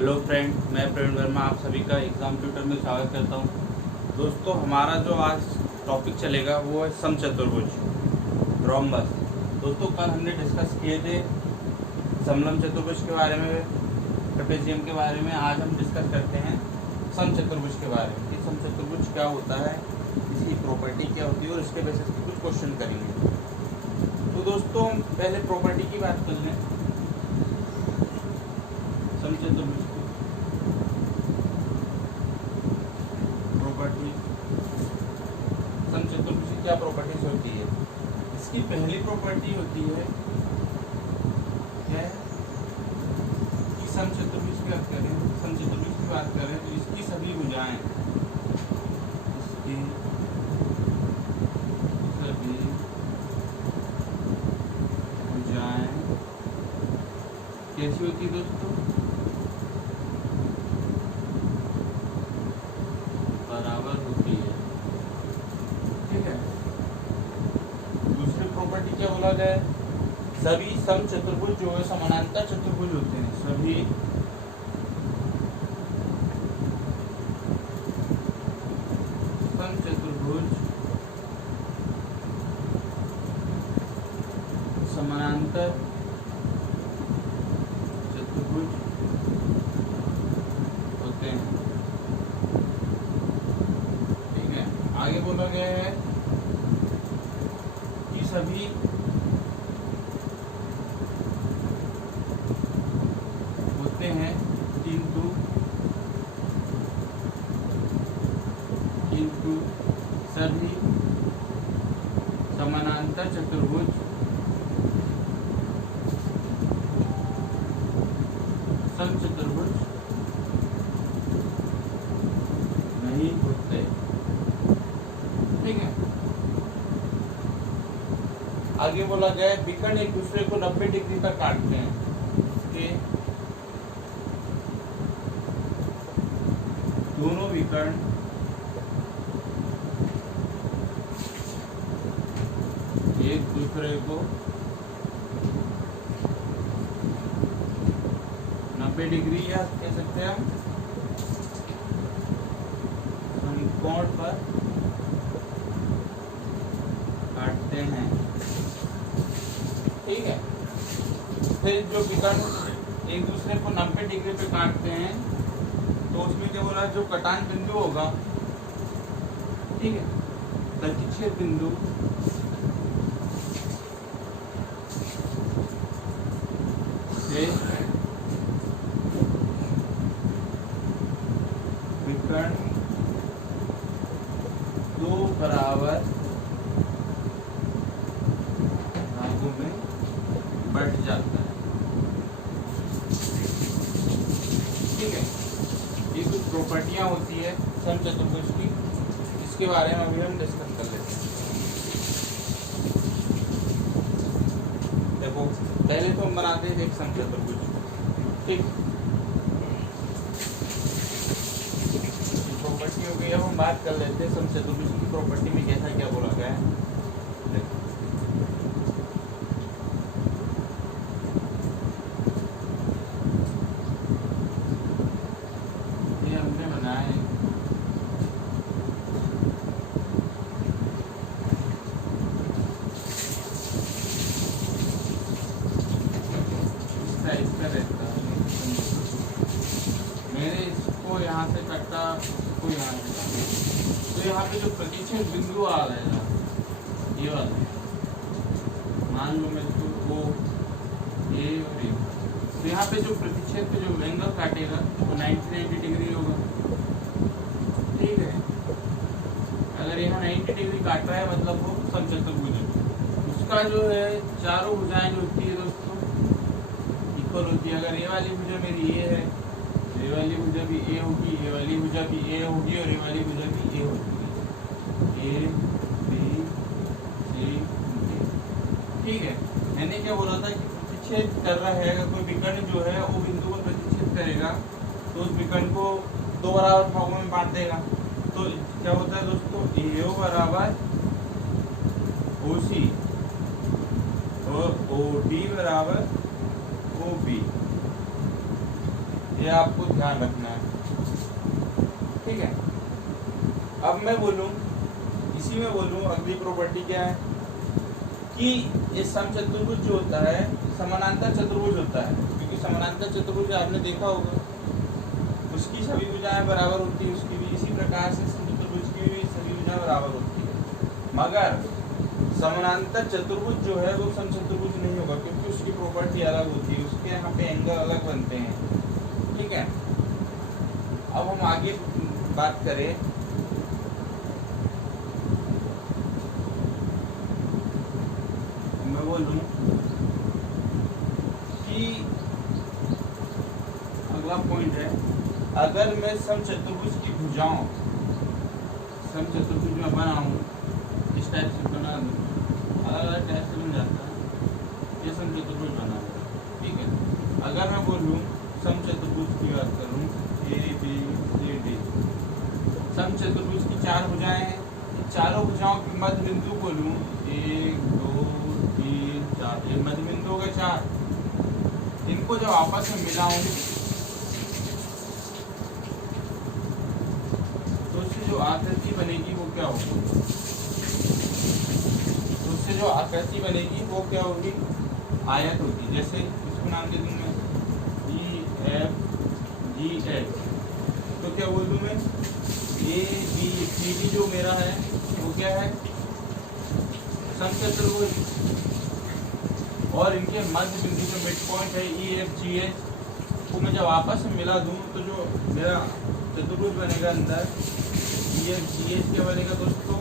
Hello friend, मैं प्रवीण वर्मा आप सभी का एग्ज़ाम ट्यूटर में स्वागत करता हूं। दोस्तों, हमारा जो आज टॉपिक चलेगा वो है समचतुर्भुज रोम्बस। दोस्तों, कल हमने डिस्कस किए थे समलम चतुर्भुज के बारे में, ट्रेपेजियम के बारे में। आज हम डिस्कस करते हैं समचतुर्भुज के बारे में कि समचतुर्भुज क्या होता है, इसकी प्रॉपर्टी क्या होती है और इसके बेसिस पे कुछ क्वेश्चन करेंगे। तो दोस्तों, हम पहले प्रॉपर्टी की बात कर लें समचतुर्भुज की प्रॉपर्टी। समचतुर्भुज की क्या प्रॉपर्टीज होती है? इसकी पहली प्रॉपर्टी होती है क्या है कि समचतुर्भुज की बात करें, समचतुर्भुज की बात करें तो इसकी सभी भुजाएं, इसकी सभी भुजाएं कैसी होती है दोस्तों? बराबर होती है। ठीक है। दूसरी प्रॉपर्टी क्या बोला गया है? सभी समचतुर्भुज जो है समानांतर चतुर्भुज होते हैं। सभी समचतुर्भुज समानांतर चतुर्भुज होते हैं। ठीक है। आगे बोला गया है कि सभी होते हैं किंतु सभी समानांतर चतुर्भुज समचतुर्भुज नहीं होते। ठीक है। आगे बोला गया है विकर्ण एक दूसरे को 90 डिग्री पर काटते हैं। कि दोनों विकर्ण एक दूसरे को 90 डिग्री या कह सकते हैं हम कोण पर काटते हैं। ठीक है। फिर जो विकर्ण एक दूसरे को 90 डिग्री पे काटते हैं तो उसमें क्या बोला, जो कटान बिंदु होगा, ठीक है, प्रतिच्छेद बिंदु से विकर्ण दो बराबर भागों में बढ़ जाता है। ठीक है। ये कुछ प्रॉपर्टियां होती है समचतुर्भुज की, इसके बारे में अभी हम डिस्कस कर लेते हैं। देखो, पहले तो हम बनाते हैं एक समचतुर्भुज। ठीक, प्रॉपर्टी हो गई। अब हम बात कर लेते हैं समचतुर्भुज की प्रॉपर्टी में कैसा क्या बोला गया है। ये हमने बनाया है इसका रहता है। मैंने इसको यहाँ से काटा, इसको यहाँ से काटा, तो यहाँ पे जो प्रतिच्छेद बिंदु आ रहेगा ये वाला, मान लो मैं इसको ओ ए और ए, तो यहाँ पे जो प्रतिच्छेद पे जो एंगल काटेगा वो 90 डिग्री होगा। ठीक है। अगर यहाँ 90 डिग्री काट रहा है मतलब वो समचतुर्भुज है। उसका जो है चारों भुजाएं होती है दोस्तों इक्वल होती है। अगर ये वाली भुजा मेरी ए है, ये वाली भुजा भी ए होगी, ये वाली भुजा भी ए होगी और ये वाली भुजा भी ए होगी। A B C D. ठीक है। मैंने क्या बोला था कि प्रतिच्छेद कर रहा है, अगर कोई विकर्ण जो है वो बिंदु को प्रतिच्छेद करेगा तो उस विकर्ण को दो बराबर भागों में बांट देगा। तो क्या होता है दोस्तों, ए ओ बराबर ओ सी और ओ डी बराबर ओ बी। ये आपको ध्यान रखना है, ठीक है। अब मैं बोलूं, इसी में बोलूं अगली प्रॉपर्टी क्या है कि ये समचतुर्भुज जो होता है समानांतर चतुर्भुज होता है, क्योंकि समानांतर चतुर्भुज आपने देखा होगा उसकी सभी भुजाएं बराबर होती है, उसकी भी इसी प्रकार से समचतुर्भुज की भी सभी भुजाएं बराबर होती है। मगर समानांतर चतुर्भुज जो है वो समचतुर्भुज नहीं होगा, क्योंकि उसकी प्रॉपर्टी अलग होती है, उसके यहाँ पे एंगल अलग बनते हैं, ठीक है। अब हम आगे बात करें, मैं बोलूं कि अगला पॉइंट है, अगर मैं समचतुर्भुज की भुजाओं, समचतुर्भुज में बनाऊं, इस टाइप से बना दूं, अलग अलग टाइप से बन जाता है, ये समचतुर्भुज बना है, ठीक है। अगर मैं बोलूं समचतुर्भुज की बात करूं, ए बी सी डी, समचतुर्भुज की 4 भुजाएं हैं, चारों भुजाओं के मध्य बिंदु को लूं, 1 2 3 4, ये मध्य बिंदु हो गए 4। इनको जब आपस में मिलाऊं तो उससे जो आकृति बनेगी वो क्या होगी, तो उससे जो आकृति बनेगी वो क्या होगी, आयत होगी। जैसे इसको नाम दे दूं मैं ई एफ जी एच, तो क्या बोल दूं मैं, ए बी सी डी जो मेरा है वो क्या है, समचतुर्भुज, और इनके मध्य बिंदु जो मिड पॉइंट है ई एफ जी एच को मैं जब आपस में मिला दूं तो जो मेरा चतुर्भुज बनेगा अंदर ई एफ जी एच क्या बनेगा दोस्तों,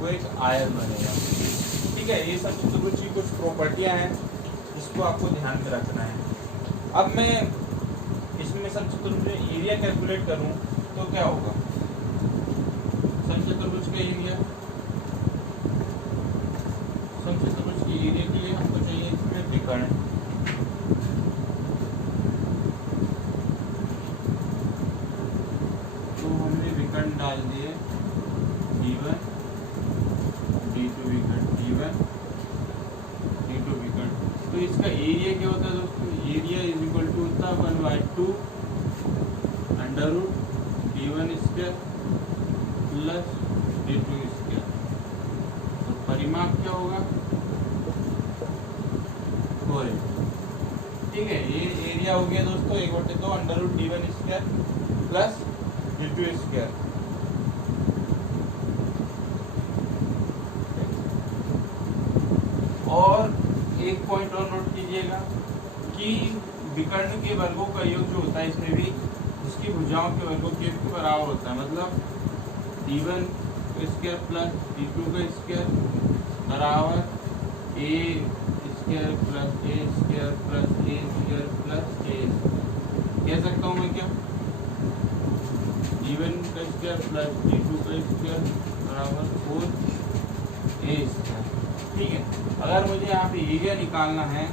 वो एक आयत बनेगा, ठीक है। ये सब चतुर्भुज की कुछ प्रॉपर्टियां हैं जिसको आपको ध्यान में रखना है। अब मैं इसमें समचतुर्भुज एरिया कैलकुलेट करूं तो क्या होगा, समचतुर्भुज का एरिया, समचतुर्भुज के एरिया के लिए हमको चाहिए इसमें विकर्ण, तो हमने विकर्ण डाल दिए D1 D2 विकर्ण, D1 D2 विकर्ण, तो इसका एरिया क्या होता है दोस्तों, एरिया इज इक्वल टू होता है 1/2 under root D1 square plus D2 square, तो परिमाप क्या होगा 4, ठीक है। ये एरिया हो गया दोस्तों 1/2 under root D1 square plus D2 square, और एक पॉइंट और नोट कीजिएगा कि विकर्ण के वर्गों का योग जो होता है इसमें भी उसकी भुजाओं के वर्गों के बराबर होता है, मतलब D1 स्क्वायर प्लस D2 का स्क्वायर बराबर A square plus A square plus A square plus A, कह सकता हूँ मैं क्या, D1 का स्क्वायर प्लस D2 का स्क्वायर बराबर 4A स्क्वायर, ठीक है। अगर मुझे यहाँ पे एरिया निकालना है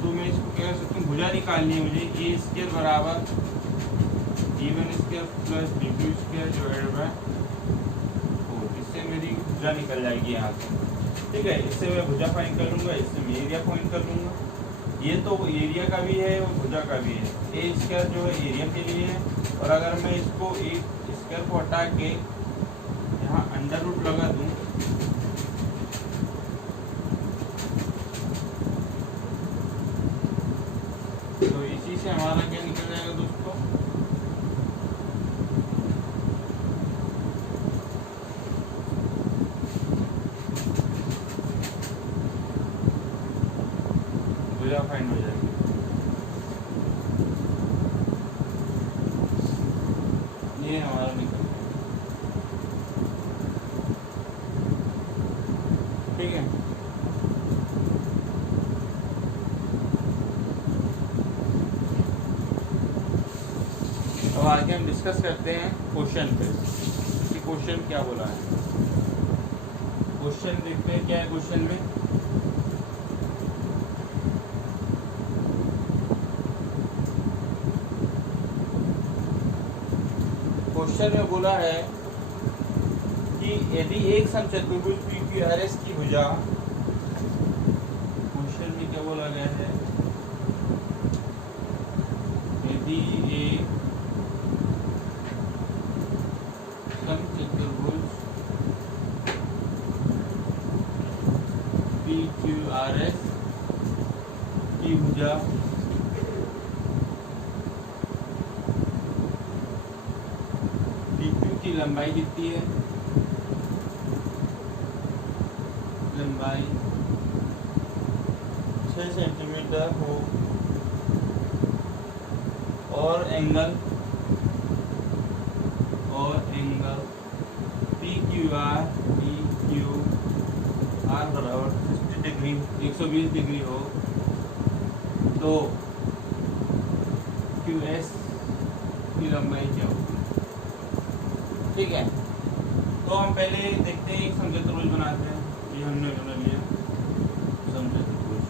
तो मैं इसको कह सकता हूँ, भुजा निकालनी है मुझे, ए स्क्वायर बराबर D1 square plus D2 square divided by 4, इससे मेरी भुजा निकल जाएगी यहाँ से, ठीक है। इससे मैं भुजा फाइंड कर लूँगा, इससे मैं एरिया फाइंड कर लूँगा। ये तो एरिया का भी है और भुजा का भी है, ए स्क्वायर जो है एरिया के लिए है, और अगर मैं इसको ए स्क्वायर को हटा के यहाँ अंडर रूट लगा दूँ तो इसी से हमारा क्या निकल जाएगा दोस्तों, भुजा फाइंड हो जाएगी। ये हमारा निकल गया, ठीक है। अब आगे हम डिस्कस करते हैं क्वेश्चन पे कि क्वेश्चन क्या बोला है। क्वेश्चन देखते हैं क्या है क्वेश्चन में, क्वेश्चन में बोला है कि यदि एक समचतुर्भुज PQRS की भुजा, क्वेश्चन में क्या बोला गया है PQRS की भुजा PQ की लंबाई कितनी है, लंबाई 6 सेंटीमीटर हो और एंगल PQR बराबर 60 डिग्री 120 डिग्री हो तो QS की लंबाई क्या होगी। ठीक है, तो हम पहले देखते हैं, एक समझौता त्रिभुज बनाते हैं। ये हमने बना लिया समझौता त्रिभुज।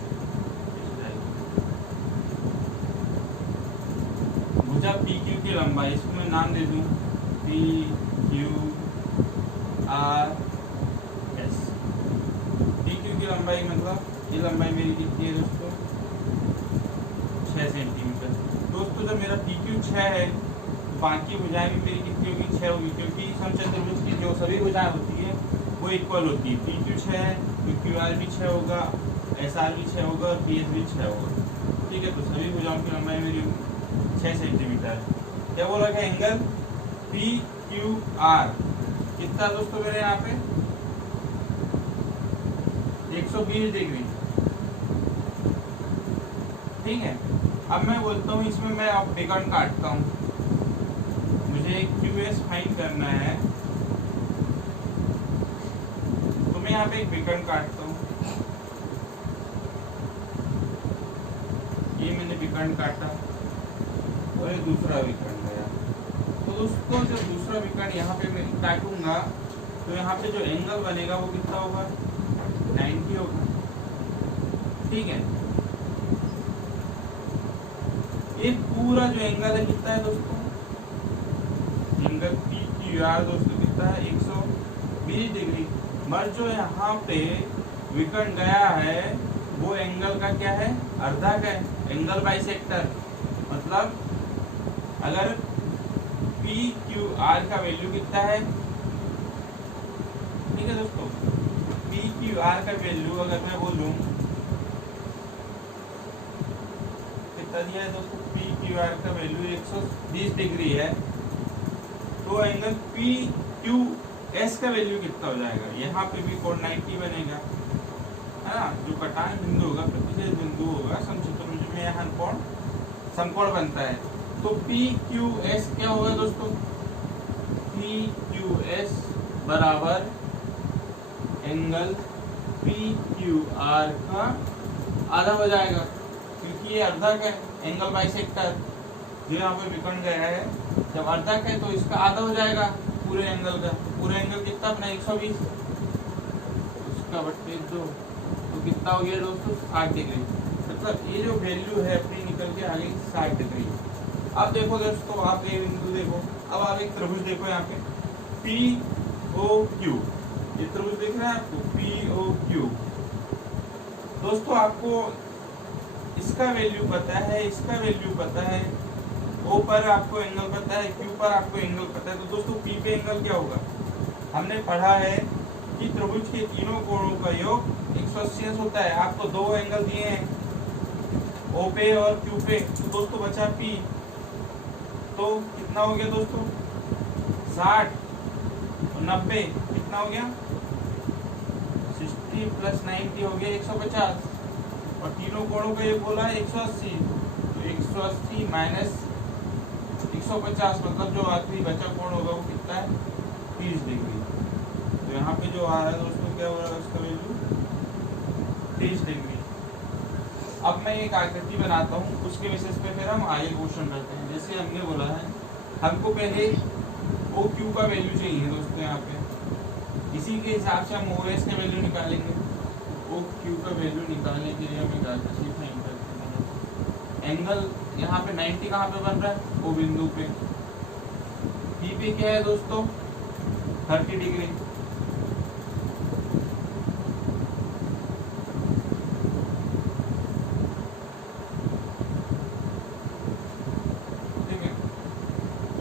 भुजा PQ की लंबाई, इसको मैं नाम दे दूं PQRS। PQ की लंबाई मतलब ये लंबाई मेरी कितनी है दोस्तों, 6 सेंटीमीटर। दोस्तों जब मेरा PQ 6 है, बाकी भुजाएं भी मेरी कितनी होगी, 6 होगी, क्योंकि समचतुर्भुज त्रिभुज की जो सभी भुजाएं होती है वो इक्वल होती है। PQ 6 है तो QR भी 6 होगा, SR भी 6 होगा और PS भी 6 होगा। ठीक है, तो सभी भुजाओं की लंबाई मेरी 6 सेंटीमीटर है। क्या बोला है, एंगल PQR कितना दोस्तों मेरे यहाँ पे 120 डिग्री। ठीक है, अब मैं बोलता हूँ इसमें मैं अब विकर्ण काटता हूँ, मुझे QS फाइंड करना है, तो मैं यहाँ पे एक विकर्ण काटता हूँ। ये मैंने विकर्ण काटा और ये दूसरा विकर्ण गया। तो दोस्तों जब दूसरा विकर्ण यहाँ पे मैं काटूंगा तो यहाँ पे जो एंगल बनेगा वो कितना होगा, 90 होगा। ठीक है, ये पूरा जो एंगल है कितना है दोस्तों, एंगल PQR दोस्तों कितना है 120 डिग्री। मगर जो यहाँ पे विकर्ण गया है वो एंगल का क्या है, अर्धा का है, एंगल बाइसेक्टर। मतलब अगर PQR का वैल्यू कितना है, ठीक है दोस्तों, PQR का वैल्यू अगर मैं बोलूं कितना दिया है दोस्तों, PQR का वैल्यू 120 डिग्री है, तो एंगल PQS का वैल्यू कितना हो जाएगा, यहाँ पे भी कोण 90 बनेगा, है ना। जो कटान बिंदु होगा, प्रतिच्छेद बिंदु होगा, समचतुर्भुज में यहाँ कोण समकोण बनता है। तो PQS क्या होगा दोस्तों, PQS बराबर एंगल PQR का आधा हो जाएगा, क्योंकि ये अर्धा का एंगल बाइसेक्टर जो यहाँ पे विकर्ण गया है, जब अर्धा का है तो इसका आधा हो जाएगा पूरे एंगल का। पूरे एंगल कितना अपना 120, उसका बट्टे 2, तो कितना हो गया दोस्तों 60 डिग्री। मतलब ये जो वैल्यू है अपनी निकल के आ गई 60 डिग्री। अब देखो दोस्तों, आप ये बिंदु देखो, अब आप एक त्रिभुज देखो यहाँ पे POQ, ये त्रिभुज दिख रहा है आपको POQ। दोस्तों आपको इसका वैल्यू पता है, इसका वैल्यू पता है, O पर आपको एंगल पता है, Q पर आपको एंगल पता है, तो दोस्तों P पे एंगल क्या होगा, हमने पढ़ा है कि त्रिभुज के तीनों कोणों का योग 180 होता है। आपको दो एंगल दिए हैं, O पे और Q पे, तो दोस्तों बचा P, तो कितना हो गया दोस्तों 60 और 90 कितना हो गया 60 प्लस 90 हो गया 150, और तीनों कोणों का ये बोला है 180, तो 180 माइनस 150 मतलब जो आखिरी बचा कोण होगा वो कितना है 30 डिग्री। तो यहाँ पे जो आ रहा है दोस्तों क्या हो रहा है, उसका वैल्यू 30 डिग्री। अब मैं एक आकृति बनाता हूँ, उसके बेसिस पे फिर हम आगे क्वेश्चन करते हैं। जैसे हमने बोला है हमको पहले OQ का वैल्यू चाहिए दोस्तों, यहाँ पे इसी के हिसाब से हम OS का वैल्यू निकालेंगे। OQ का वैल्यू निकालने के लिए हमें आकृति फाइंड करते हैं। एंगल यहाँ पे 90 कहाँ पे बन रहा है, O बिंदु पे। P पे क्या है दोस्तों 30 डिग्री।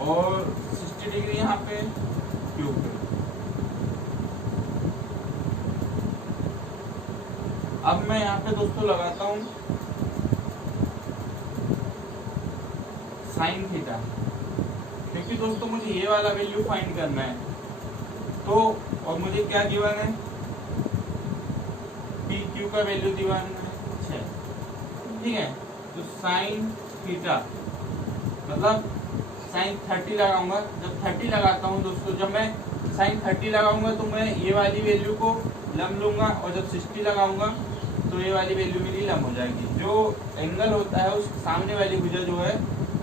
और 60 डिग्री यहाँ पे Q पे। अब मैं यहाँ पे दोस्तों लगाता हूँ साइन थीटा, क्योंकि दोस्तों मुझे ये वाला वैल्यू फाइंड करना है। तो और मुझे क्या गिवन है, पी क्यू का वैल्यू गिवन है 6, ठीक है। तो साइन थीटा मतलब साइन 30 लगाऊंगा। जब 30 लगाता हूँ दोस्तों, जब मैं साइन 30 लगाऊंगा तो मैं ये वाली वैल्यू को लंब लूंगा, और जब 60 लगाऊंगा तो ये वाली वैल्यू मेरी लंब हो जाएगी। जो एंगल होता है उस सामने वाली भुजा जो है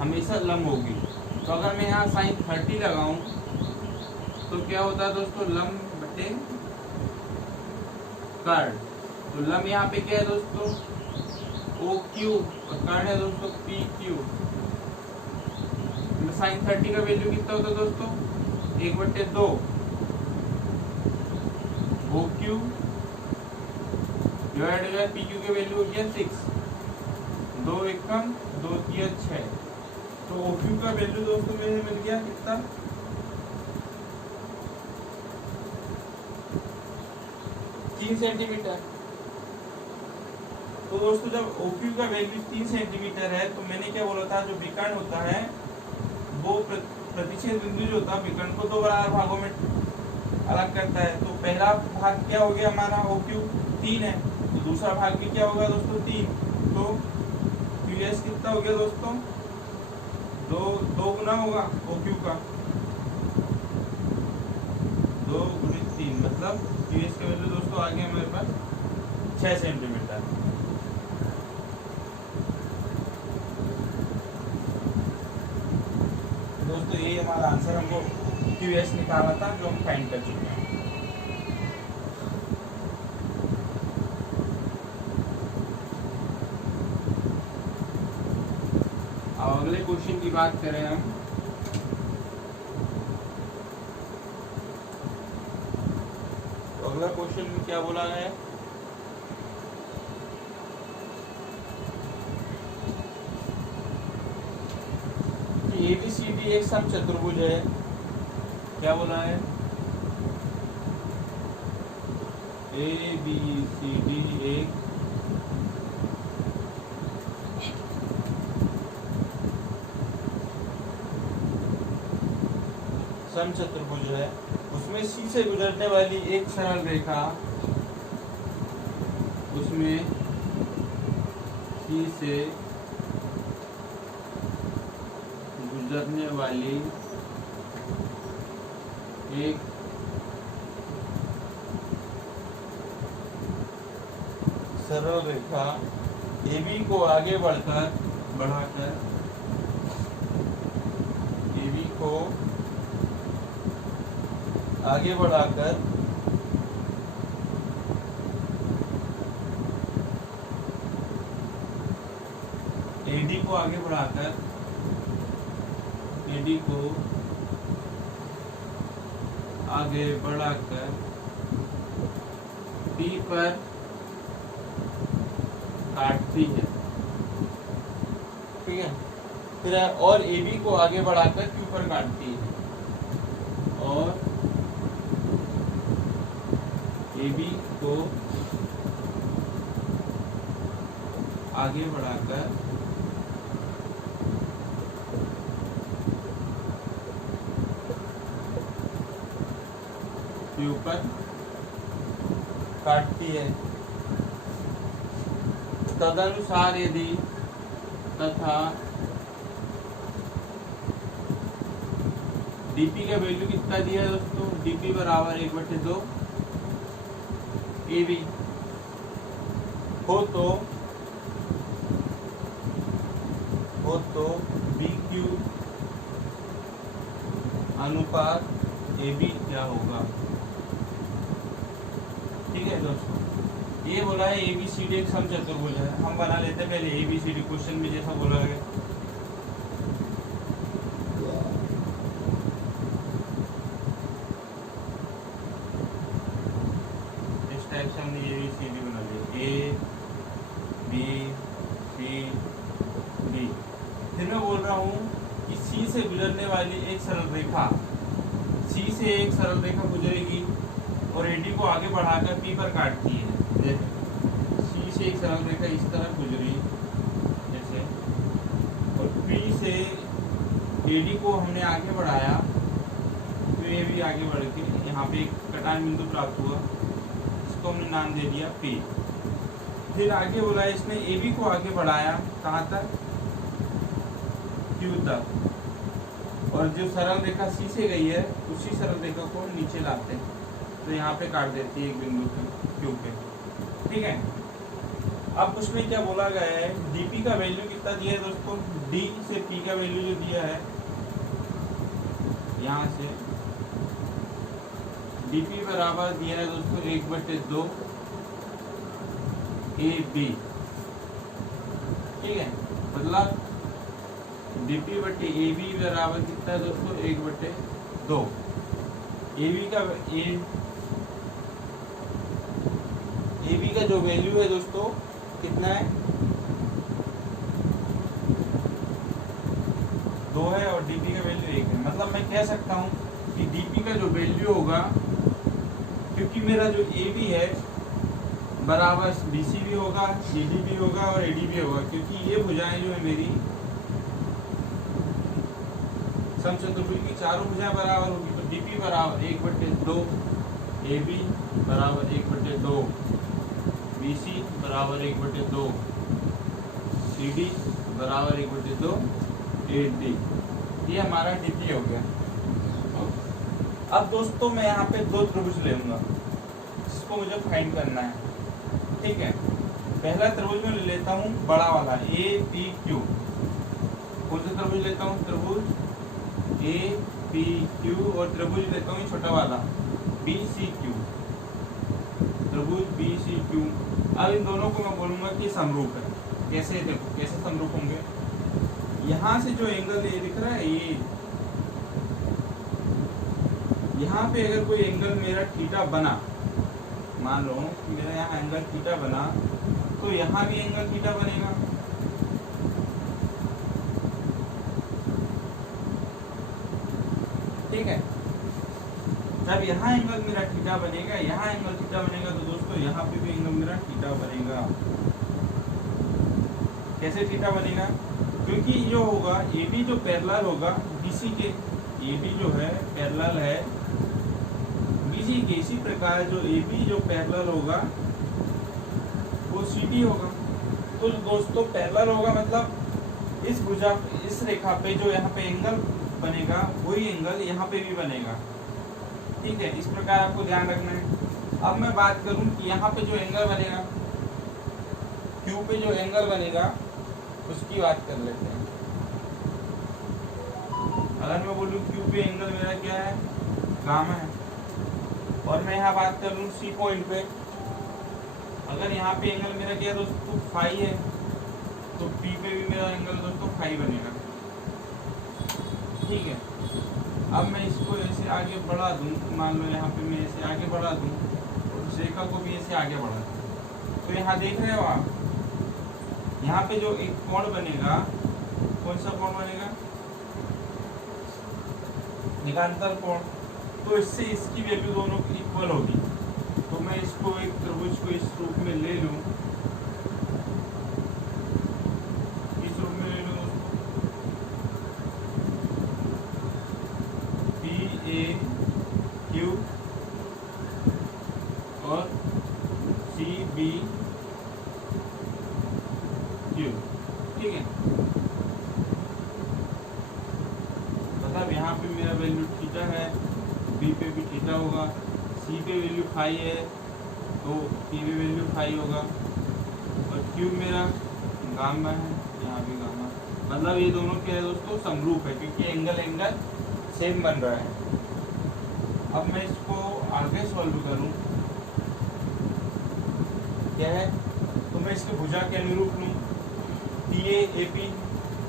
हमेशा लंब होगी। तो अगर मैं यहाँ साइन 30 लगाऊं तो क्या होता है दोस्तों, लंब बटे कर्ड। तो लंब यहाँ पे क्या है दोस्तों, ओ क्यू, और कर्ड है दोस्तों पी क्यू। साइन 30 का वैल्यू कितना होता है दोस्तों, 1/2 O Q divided P Q की वैल्यू हो गया 6, 2 एकम 2 तिया 6। तो ओ क्यू का वैल्यू दोस्तों मेरे मिल गया कितना, 3 सेंटीमीटर। तो दोस्तों जब ओ क्यू का वैल्यू 3 सेंटीमीटर है, तो मैंने क्या बोला था, जो विकर्ण होता है वो प्रतिच्छेद बिंदु जो होता है विकर्ण को 2 बराबर भागों में अलग करता है। तो पहला भाग क्या हो गया हमारा, ओ क्यू 3 है, तो दूसरा भाग भी क्या होगा दोस्तों 3। तो क्यू एस कितना हो गया दोस्तों, 2 गुना होगा ओ क्यू का, 2 × 3 मतलब क्यू एस का वैल्यू दोस्तों आ गया हमारे पास 6 सेंटीमीटर। दोस्तों ये हमारा आंसर हमको क्यू एस निकालना था, जो हम फाइंड कर चुके हैं। अब अगले क्वेश्चन की बात करें हम, तो अगला क्वेश्चन में क्या बोला गया है, ABCD एक समचतुर्भुज है। क्या बोला है, ABCD एक समचतुर्भुज है। उसमें C से गुजरने वाली एक सरल रेखा, उसमें C से गुजरने वाली एक सरल रेखा AB को आगे बढ़ाकर AB को आगे बढ़ाकर AD को आगे बढ़ाकर AD को आगे बढ़ाकर P पर काटती है, ठीक है। फिर और AB को आगे बढ़ाकर Q पर काटती है, और AB को आगे बढ़ाकर Q पर काटती है। तदनुसार यदि तथा dp का वैल्यू कितना दिया है दोस्तों, dp बराबर 1/2 AB हो तो BQ अनुपात AB क्या होगा, ठीक है दोस्तों। ये बोला है ABCD एक समचतुर्भुज है। हम बना लेते हैं पहले ABCD क्वेश्चन में जैसा बोला गया। इस टाइप से हमने ABCD बना लिया, A B C D। फिर मैं बोल रहा हूँ कि C से गुजरने वाली एक सरल रेखा, C से एक सरल रेखा गुजरेगी और AD को आगे बढ़ाकर P पर काटती है। C से एक सरल रेखा इस तरह गुजरी जैसे, और P से AD को हमने आगे बढ़ाया, तो ये भी आगे बढ़ के यहाँ पे एक कटान बिंदु प्राप्त हुआ, इसको हमने नाम दे दिया P। फिर आगे बोला इसने AB को आगे बढ़ाया, कहाँ तक? Q तक, और जो सरल रेखा C से गई है उसी सरल रेखा को नीचे लाते हैं, तो यहाँ पे काट देती है एक बिंदु पे Q पे, ठीक है। अब उसमें क्या बोला गया है, dP का वैल्यू कितना दिया है दोस्तों? D से P का वैल्यू जो दिया है, यहाँ से dP बराबर दिया है दोस्तों 1/2 AB, ठीक है। मतलब dP बटे AB बराबर कितना है दोस्तों? 1/2। AB का जो वैल्यू है दोस्तों कितना है? 2 है, और dP का वैल्यू 1 है। मतलब मैं कह सकता हूँ कि dP का जो वैल्यू होगा, क्योंकि मेरा जो AB है बराबर BC भी होगा, CD भी होगा और AD भी होगा, क्योंकि ये भुजाएं जो है मेरी समचतुर्भुज की चारों भुजाएं बराबर होगी, तो dP बराबर 1/2 AB बराबर 1/2, BC बराबर 1/2, CD बराबर 1/2 AD। ये हमारा dP हो गया। अब दोस्तों मैं यहाँ पे 2 त्रिभुज लूंगा जिसको मुझे फाइंड करना है, ठीक है। पहला त्रिभुज में ले लेता हूँ बड़ा वाला APQ। कौन सा त्रिभुज लेता हूँ? त्रिभुज APQ, और त्रिभुज लेता हूँ छोटा वाला BCQ, त्रिभुज BCQ। अब इन दोनों को मैं बोलूंगा कि समरूप है। कैसे? देखो कैसे समरूप होंगे। यहाँ से जो एंगल ये दिख रहा है, ये यहाँ पे अगर कोई एंगल मेरा थीटा बना, मान लो कि मेरा यहाँ एंगल थीटा बना, तो यहाँ भी एंगल थीटा बनेगा, ठीक है। जब यहाँ एंगल मेरा थीटा बनेगा, यहाँ एंगल थीटा बनेगा, तो दोस्तों यहाँ पे भी एंगल मेरा थीटा बनेगा। कैसे थीटा बनेगा? क्योंकि जो होगा AB जो पैरेलल होगा BC के, AB जो है पैरेलल है BC के, इसी प्रकार जो AB जो पैरेलल होगा वो CD होगा। तो दोस्तों पैरेलल होगा मतलब इस भुजा, इस रेखा पे जो यहाँ पे एंगल बनेगा वही एंगल यहाँ पे भी बनेगा, ठीक है। इस प्रकार आपको ध्यान रखना है। अब मैं बात करूँ कि यहाँ पे जो एंगल बनेगा, Q पे जो एंगल बनेगा उसकी बात कर लेते हैं। अगर मैं बोलूँ Q पे एंगल मेरा क्या है? गामा है, और मैं यहाँ बात कर लूँ C पॉइंट पे, अगर यहाँ पे एंगल मेरा क्या है दोस्तों? फाई है, तो P पे भी मेरा एंगल दोस्तों फाई बनेगा, ठीक है। अब मैं इसको ऐसे आगे बढ़ा दूँ, मान लो यहाँ पे मैं ऐसे आगे बढ़ा दूँ और उस रेखा को भी ऐसे आगे बढ़ा दूँ, तो यहाँ देख रहे हो आप, यहाँ पे जो एक कोण बनेगा, कौन सा कोण बनेगा? निकांतर कोण। तो इससे इसकी वैल्यू दोनों की इक्वल होगी। तो मैं इसको एक त्रिभुज को इस रूप में ले लूं, इस रूप में ले लूं PAQ और CBQ, ठीक है। मतलब यहाँ पे मेरा वैल्यू थीटा है, B पे भी थीटा होगा, C पे वैल्यू फाई है तो P पे वैल्यू फाई होगा, और Q मेरा गामा है, यहाँ भी गामा। मतलब ये दोनों क्या है दोस्तों? समरूप है, क्योंकि एंगल सेम बन रहा है। अब मैं इसको आगे सॉल्व करूँ, क्या है? तो मैं इसके भुजा के अनुरूप लूँ, PA AP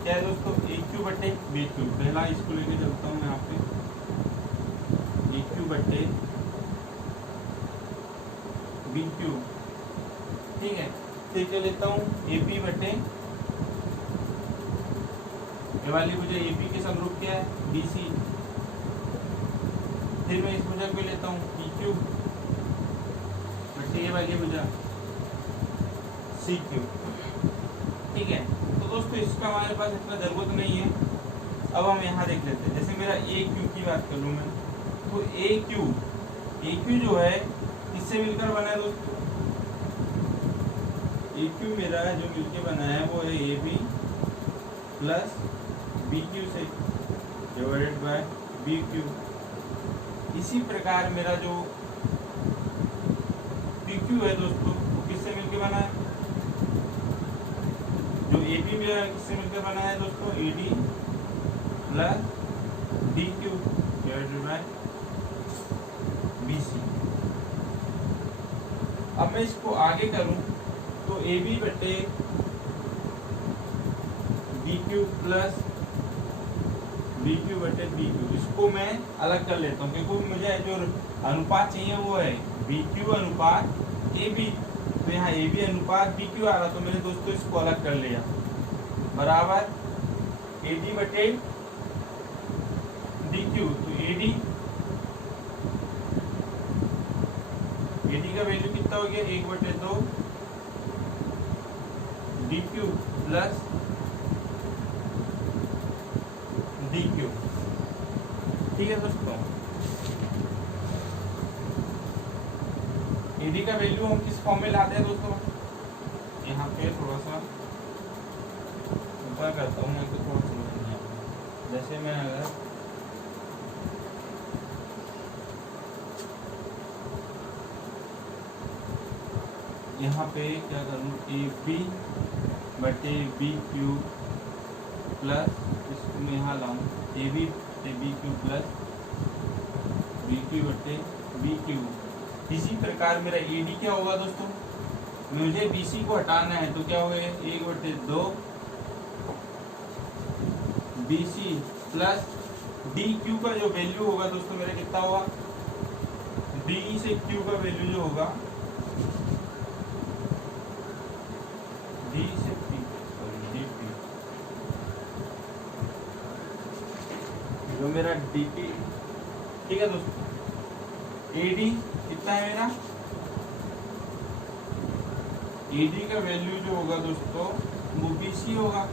क्या है दोस्तों? AQ बटे BQ। पहला इसको लेके चलता हूँ मैं यहाँ पे, AQ बटे BQ, ठीक है। फिर क्या लेता हूँ? AP बटे, ये वाली भुजा AP के समरूप क्या है? BC। फिर मैं इस भुजा को लेता हूँ PQ बटे ये वाली भुजा सी क्यू। ठीक है, तो दोस्तों इसका हमारे पास इतना जरूरत नहीं है। अब हम यहाँ देख लेते हैं, जैसे मेरा ए क्यू की बात करूँ मैं, तो ए क्यू जो है किससे मिलकर बना है दोस्तों? ए क्यू मेरा जो मिलकर बना है वो है A B plus B Q से डिवाइडेड बाय बी क्यू। इसी प्रकार मेरा जो पी क्यू है दोस्तों वो किससे मिलकर बना है? जो ए बी मेरा किससे मिलकर बना है दोस्तों? A D plus D Q divided by B C. अब मैं इसको आगे करूं तो ए बी बटे D Q plus B Q बटे बी क्यू, इसको मैं अलग कर लेता हूँ क्योंकि मुझे जो अनुपात चाहिए वो है बी क्यू अनुपात ए बी। तो यहाँ ए बी अनुपात बी क्यू आ रहा, तो मैंने दोस्तों इसको अलग कर लिया, बराबर ए डी बटे डी क्यू। तो ए डी का वैल्यू कितना हो गया? 1/2 D Q plus D Q. ठीक है दोस्तों, एडी का वैल्यू हम किस फॉर्म में लाते हैं दोस्तों? यहाँ पे थोड़ा सा ऊपर करता हूँ मैं, तो थोड़ा समझ नहीं आता। जैसे मैं अगर यहाँ पे क्या करूँ, ए बी बटे बी क्यू प्लस, इसको मैं यहाँ लाऊँ ए बी बटे B Q plus B Q बटे बी क्यू। इसी प्रकार मेरा ए डी क्या होगा दोस्तों? मुझे बी सी को हटाना है, तो क्या होगा? 1/2 B C plus D Q का जो वैल्यू होगा दोस्तों मेरा कितना होगा? डी से क्यू का वैल्यू जो होगा, डी से पी, सॉरी डी पी, जो मेरा डी पी। ठीक है दोस्तों, ए डी कितना है मेरा? ए डी का वैल्यू जो होगा दोस्तों वो बी सी होगा,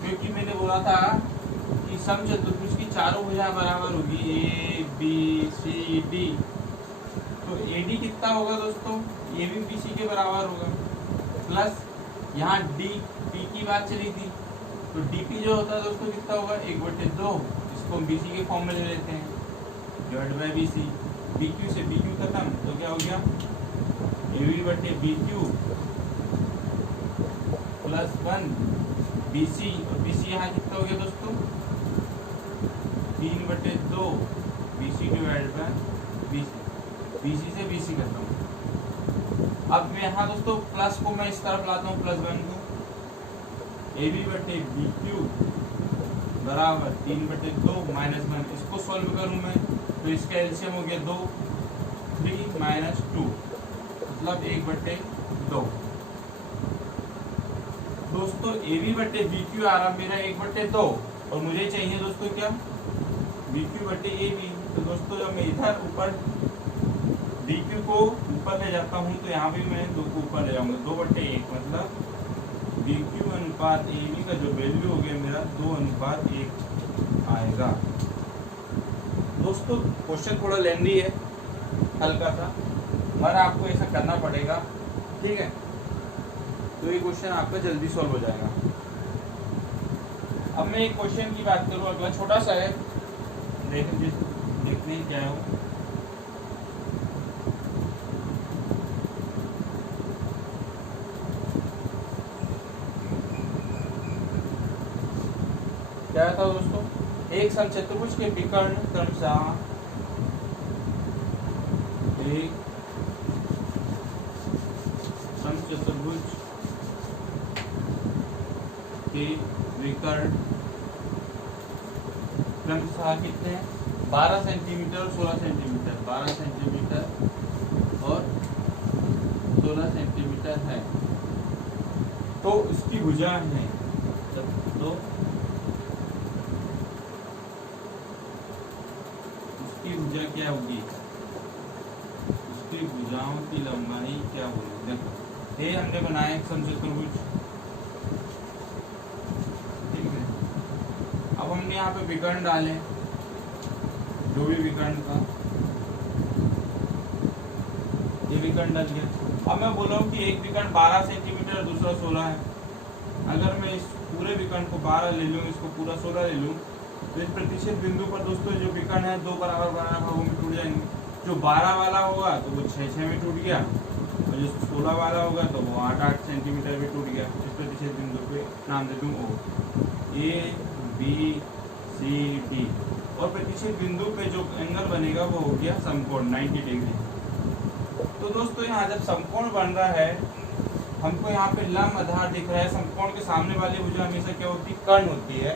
क्योंकि मैंने बोला था कि समचतुर्भुज की चारों भुजा बराबर होगी, ए बी सी डी। तो ए डी कितना होगा दोस्तों? ये भी बी सी के बराबर होगा, प्लस यहाँ डी पी की बात चली थी, तो डी पी जो होता है दोस्तों कितना होगा? 1/2, इसको हम बी सी के फॉर्म में ले लेते हैं, divide by B C. B Q से बी क्यू खत्म, तो क्या हो गया? ए बी बटे B Q plus 1 B C, और बी सी यहाँ कितना हो गया दोस्तों? 3/2 B C divide by B C. B C से बी सी खत्म। अब मैं यहाँ दोस्तों प्लस को मैं इस तरफ लाता हूँ, प्लस 1 को, ए बी बटे बी क्यू बराबर 3/2 माइनस 1। इसको सॉल्व करूँ मैं तो इसका एलसीएम हो गया 2, 3 माइनस 2 मतलब 1/2। दोस्तों ए बी बटे बी क्यू आ रहा मेरा 1/2, और मुझे चाहिए दोस्तों क्या? बी क्यू बटे ए बी। तो दोस्तों जब मैं इधर ऊपर डी क्यू को ऊपर ले जाता हूँ तो यहाँ भी मैं 2 को ऊपर ले जाऊँगा, 2/1 मतलब बी क्यू अनुपात ए बी का जो वैल्यू हो गया मेरा 2:1 आएगा। दोस्तों क्वेश्चन थोड़ा लेंदी है, हल्का सा, मगर आपको ऐसा करना पड़ेगा। ठीक है, तो ये क्वेश्चन आपका जल्दी सॉल्व हो जाएगा। अब मैं एक क्वेश्चन की बात करूँ, अगला छोटा सा है, देखते हैं क्या है वो। क्या था दोस्तों? एक समचतुर्भुज के विकर्ण क्रमशः एक समचतुर्भुज के विकर्ण क्रमशः कितने? 12 सेंटीमीटर और 16 सेंटीमीटर, 12 सेंटीमीटर और 16 सेंटीमीटर है, तो इसकी भुजा है, तो इसकी भुजा क्या होगी? इसकी भुजाओं की लंबाई क्या होगी? देखो ये हमने बनाया एक समचतुर्भुज, ठीक है। अब हमने यहाँ पे विकर्ण डाले, जो भी विकर्ण था ये विकर्ण डल गया। अब मैं बोल रहा हूँ कि एक विकर्ण 12 सेंटीमीटर और दूसरा 16 है। अगर मैं इस पूरे विकर्ण को 12 ले लूँ, इसको पूरा 16 ले लूँ, तो इस प्रतिच्छेद बिंदु पर दोस्तों जो विकर्ण है 2 बराबर बराबर भागों में टूट जाएंगे। जो 12 वाला होगा तो वो 6-6 में टूट गया, और जो 16 वाला होगा तो वो 8-8 सेंटीमीटर में टूट गया। इस प्रतिच्छेद बिंदु पे नाम दे दूँ O, A B C D, और प्रतिच्छेद बिंदु पे जो एंगल बनेगा वो हो गया समकोण 90 डिग्री। तो दोस्तों यहाँ जब समकोण बन रहा है, हमको यहाँ पे लंब आधार दिख रहा है। समकोण के सामने वाली भुजा हमेशा क्या होती है? कर्ण होती है।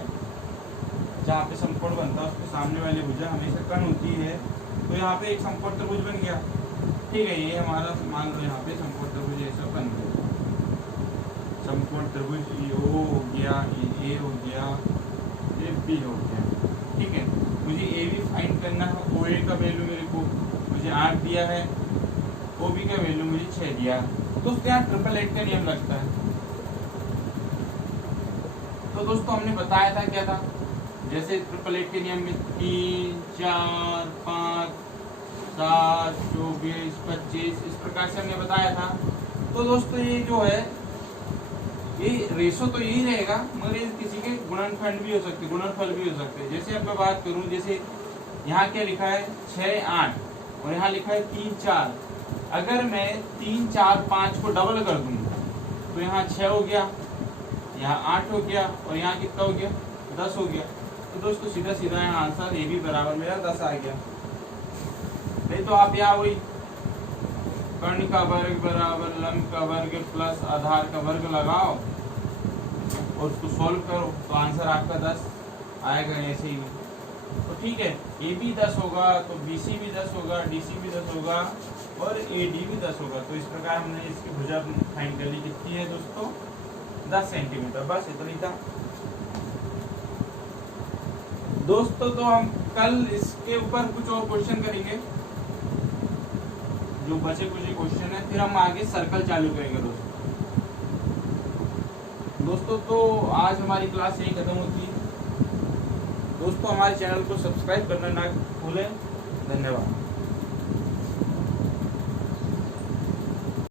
जहाँ पे समकोण बनता है उसके सामने वाली भुजा हमेशा कर्ण होती है। तो यहाँ पे एक समकोण त्रिभुज बन गया, ठीक है। ये हमारा मान लो यहाँ पे समकोण त्रिभुज ऐसा बन गया। समकोण त्रिभुज ये O हो गया, ये A हो गया, ये B हो गया, ठीक है। मुझे A भी फाइंड करना है। OA का वैल्यू मेरे को मुझे 8 दिया है, OB का वैल्यू मुझे 6 दिया है। तो यहाँ 888 का नियम लगता है। तो दोस्तों हमने बताया था क्या था, जैसे 888 के नियम में 3, 4, 5, 7, 24, 25 इस प्रकार से हमने बताया था। तो दोस्तों ये जो है ये रेशो तो यही रहेगा, मगर ये किसी के गुणनखंड भी हो सकते, गुणनफल भी हो सकते हैं। जैसे अब मैं बात करूं, जैसे यहाँ क्या लिखा है 6, 8 और यहाँ लिखा है 3, 4। अगर मैं 3, 4, 5 को डबल कर दूं तो यहाँ 6 हो गया, यहाँ 8 हो गया, और यहाँ कितना हो गया? 10 हो गया। तो दोस्तों सीधा सीधा यहाँ आंसर ए भी बराबर मेरा 10 आ गया। नहीं तो आप यहाँ वही कर्ण का वर्ग बराबर लंब का वर्ग प्लस आधार का वर्ग लगाओ और उसको सॉल्व करो, तो आंसर आपका 10 आएगा ऐसे ही। तो ठीक है, ए भी 10 होगा, तो BC भी 10 होगा, DC भी 10 होगा, और AD भी 10 होगा। तो इस प्रकार हमने इसकी भुजा फाइंड कर ली। कितनी है दोस्तों? 10 सेंटीमीटर। बस इतना ही था दोस्तों। तो हम कल इसके ऊपर कुछ और क्वेश्चन करेंगे, जो बचे कुछ क्वेश्चन है, फिर हम आगे सर्कल चालू करेंगे दोस्तों। तो आज हमारी क्लास यही खत्म होती है दोस्तों। हमारे चैनल को सब्सक्राइब करना ना भूलें। धन्यवाद।